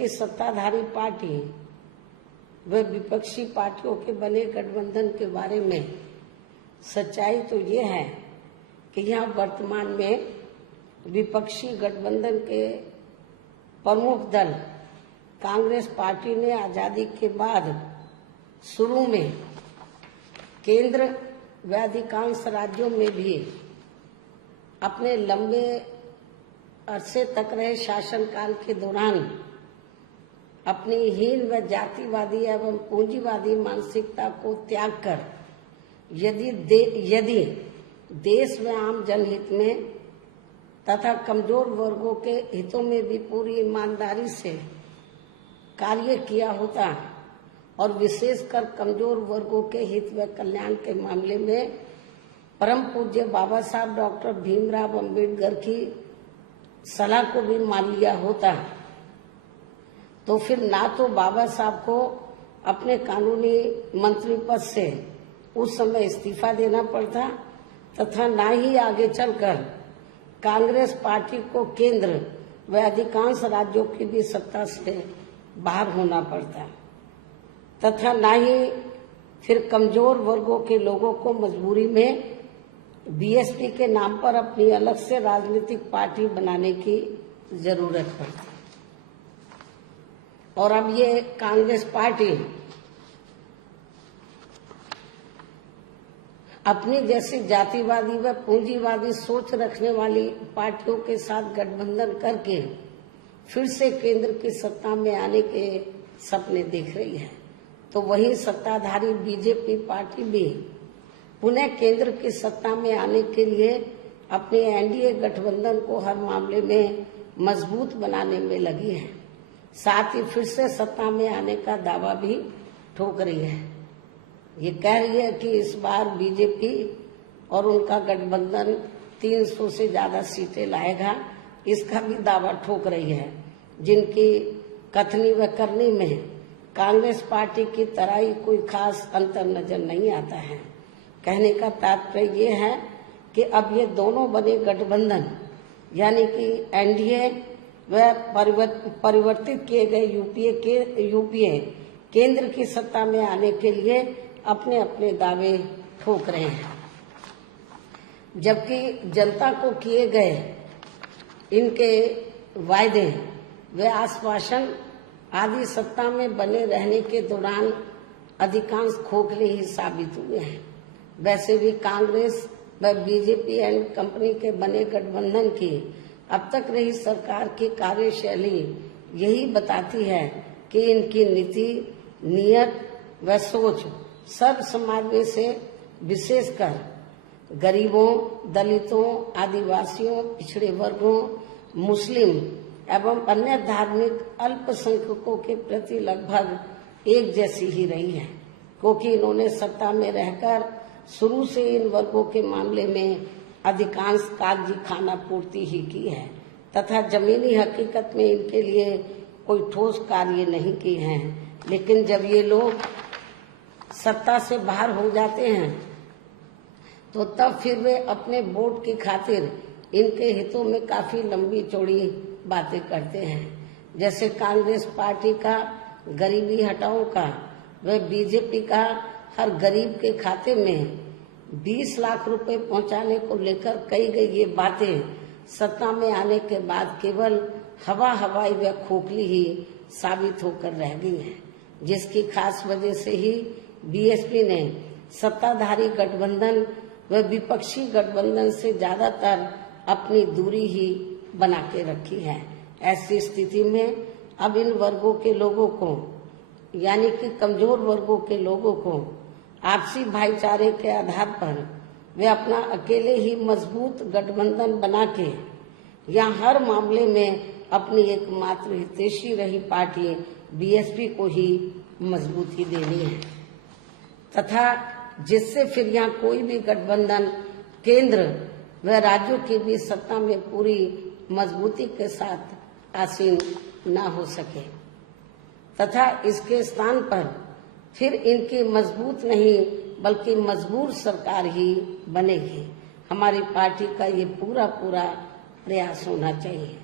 जबकि सत्ताधारी पार्टी व विपक्षी पार्टियों के बने गठबंधन के बारे में सच्चाई तो ये है कि यहाँ वर्तमान में विपक्षी गठबंधन के प्रमुख दल कांग्रेस पार्टी ने आजादी के बाद शुरू में केंद्र व अधिकांश राज्यों में भी अपने लंबे अरसे तक रहे शासनकाल के दौरान अपनी हीन व जातिवादी एवं पूंजीवादी मानसिकता को त्याग कर यदि देश व आम जनहित में तथा कमजोर वर्गों के हितों में भी पूरी ईमानदारी से कार्य किया होता और विशेषकर कमजोर वर्गों के हित व कल्याण के मामले में परम पूज्य बाबा साहब डॉक्टर भीमराव अंबेडकर की सलाह को भी मान लिया होता, तो फिर ना तो बाबा साहब को अपने कानूनी मंत्री पद से उस समय इस्तीफा देना पड़ता तथा ना ही आगे चलकर कांग्रेस पार्टी को केंद्र व अधिकांश राज्यों की भी सत्ता से बाहर होना पड़ता तथा ना ही फिर कमजोर वर्गों के लोगों को मजबूरी में बीएसपी के नाम पर अपनी अलग से राजनीतिक पार्टी बनाने की जरूरत पड़ती। और अब ये कांग्रेस पार्टी अपनी जैसी जातिवादी व पूंजीवादी सोच रखने वाली पार्टियों के साथ गठबंधन करके फिर से केंद्र की सत्ता में आने के सपने देख रही है, तो वही सत्ताधारी बीजेपी पार्टी भी पुनः केंद्र की सत्ता में आने के लिए अपने एनडीए गठबंधन को हर मामले में मजबूत बनाने में लगी है। साथ ही फिर से सत्ता में आने का दावा भी ठोक रही है। ये कह रही है कि इस बार बीजेपी और उनका गठबंधन 300 से ज्यादा सीटें लाएगा, इसका भी दावा ठोक रही है। जिनकी कथनी व करनी में कांग्रेस पार्टी की तरह ही कोई खास अंतर नजर नहीं आता है। कहने का तात्पर्य ये है कि अब ये दोनों बने गठबंधन यानी कि एनडीए व परिवर्तित किए गए यूपीए केंद्र की सत्ता में आने के लिए अपने अपने दावे ठोक रहे हैं, जबकि जनता को किए गए इनके वायदे व आश्वासन आदि सत्ता में बने रहने के दौरान अधिकांश खोखले ही साबित हुए हैं। वैसे भी कांग्रेस व बीजेपी एंड कंपनी के बने गठबंधन की अब तक रही सरकार की कार्यशैली यही बताती है कि इनकी नीति, नियत व सोच सब समाज में से विशेषकर गरीबों, दलितों, आदिवासियों, पिछड़े वर्गों, मुस्लिम एवं अन्य धार्मिक अल्पसंख्यकों के प्रति लगभग एक जैसी ही रही है, क्योंकि इन्होंने सत्ता में रहकर शुरू से इन वर्गों के मामले में अधिकांश कागजी खाना पूर्ति ही की है तथा जमीनी हकीकत में इनके लिए कोई ठोस कार्य नहीं किए हैं। लेकिन जब ये लोग सत्ता से बाहर हो जाते हैं तो तब फिर वे अपने वोट की खातिर इनके हितों में काफी लंबी चौड़ी बातें करते हैं। जैसे कांग्रेस पार्टी का गरीबी हटाओ का व बीजेपी का हर गरीब के खाते में 20 लाख रुपए पहुंचाने को लेकर कही गई ये बातें सत्ता में आने के बाद केवल हवाई व खोखली ही साबित होकर रह गई हैं, जिसकी खास वजह से ही बीएसपी ने सत्ताधारी गठबंधन व विपक्षी गठबंधन से ज्यादातर अपनी दूरी ही बना के रखी है। ऐसी स्थिति में अब इन वर्गों के लोगों को यानी कि कमजोर वर्गों के लोगों को आपसी भाईचारे के आधार पर वे अपना अकेले ही मजबूत गठबंधन बना के या हर मामले में अपनी एकमात्र हितैषी रही पार्टी बीएसपी को ही मजबूती देनी है तथा जिससे फिर यहाँ कोई भी गठबंधन केंद्र व राज्यों की भी सत्ता में पूरी मजबूती के साथ आसीन न हो सके तथा इसके स्थान पर फिर इनकी मजबूत नहीं बल्कि मजबूर सरकार ही बनेगी। हमारी पार्टी का ये पूरा प्रयास होना चाहिए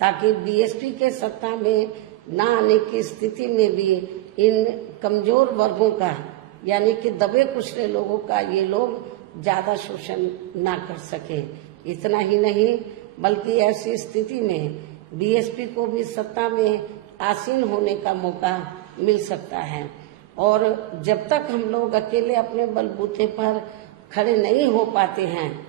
ताकि बीएसपी के सत्ता में न आने की स्थिति में भी इन कमजोर वर्गों का यानी कि दबे कुचले लोगों का ये लोग ज्यादा शोषण ना कर सके। इतना ही नहीं बल्कि ऐसी स्थिति में बीएसपी को भी सत्ता में आसीन होने का मौका मिल सकता है। और जब तक हम लोग अकेले अपने बलबूते पर खड़े नहीं हो पाते हैं,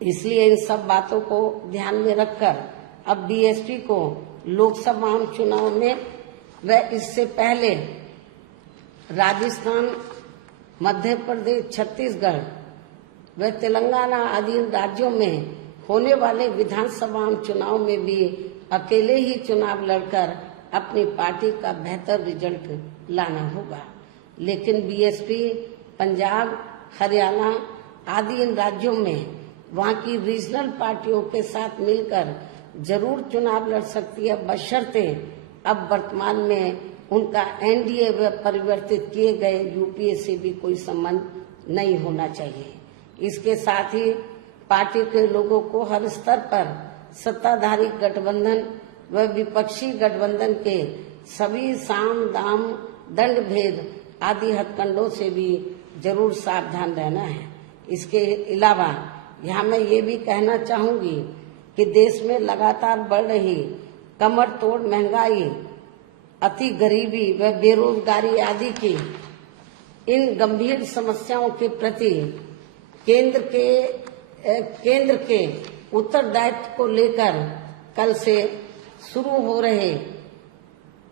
इसलिए इन सब बातों को ध्यान में रखकर अब बीएसपी को लोकसभा चुनाव में व इससे पहले राजस्थान, मध्य प्रदेश, छत्तीसगढ़ व तेलंगाना आदि राज्यों में होने वाले विधानसभा चुनाव में भी अकेले ही चुनाव लड़कर अपनी पार्टी का बेहतर रिजल्ट लाना होगा। लेकिन बीएसपी पंजाब, हरियाणा आदि इन राज्यों में वहां की रीजनल पार्टियों के साथ मिलकर जरूर चुनाव लड़ सकती है, बशर्ते अब वर्तमान में उनका एनडीए व परिवर्तित किए गए यूपीए से भी कोई संबंध नहीं होना चाहिए। इसके साथ ही पार्टी के लोगों को हर स्तर पर सत्ताधारी गठबंधन व विपक्षी गठबंधन के सभी साम दाम दंड भेद आदि हथकंडों से भी जरूर सावधान रहना है। इसके अलावा यहाँ मैं ये भी कहना चाहूंगी कि देश में लगातार बढ़ रही कमर तोड़ महंगाई, अति गरीबी व बेरोजगारी आदि की इन गंभीर समस्याओं के प्रति केंद्र के उत्तरदायित्व को लेकर कल से शुरू हो रहे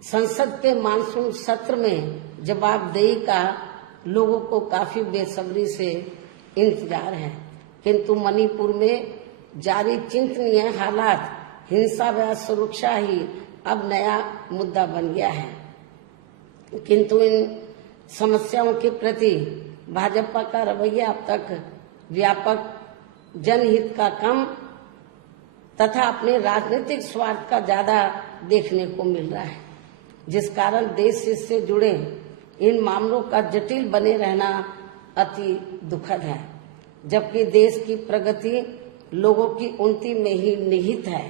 संसद के मानसून सत्र में जवाबदेही का लोगों को काफी बेसब्री से इंतजार है। किंतु मणिपुर में जारी चिंतनीय हालात, हिंसा व सुरक्षा ही अब नया मुद्दा बन गया है। किंतु इन समस्याओं के प्रति भाजपा का रवैया अब तक व्यापक जनहित का कम तथा अपने राजनीतिक स्वार्थ का ज्यादा देखने को मिल रहा है, जिस कारण देश से जुड़े इन मामलों का जटिल बने रहना अति दुखद है। जबकि देश की प्रगति लोगों की उन्नति में ही निहित है,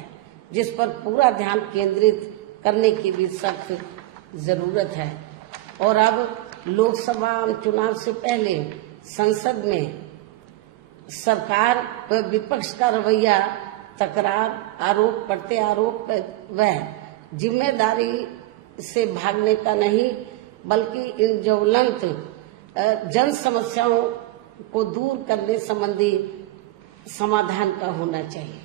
जिस पर पूरा ध्यान केंद्रित करने की भी सख्त जरूरत है। और अब लोकसभा चुनाव से पहले संसद में सरकार व विपक्ष का रवैया तकरार, आरोप प्रत्यारोप व जिम्मेदारी से भागने का नहीं, बल्कि इन ज्वलंत जन समस्याओं को दूर करने संबंधी समाधान का होना चाहिए।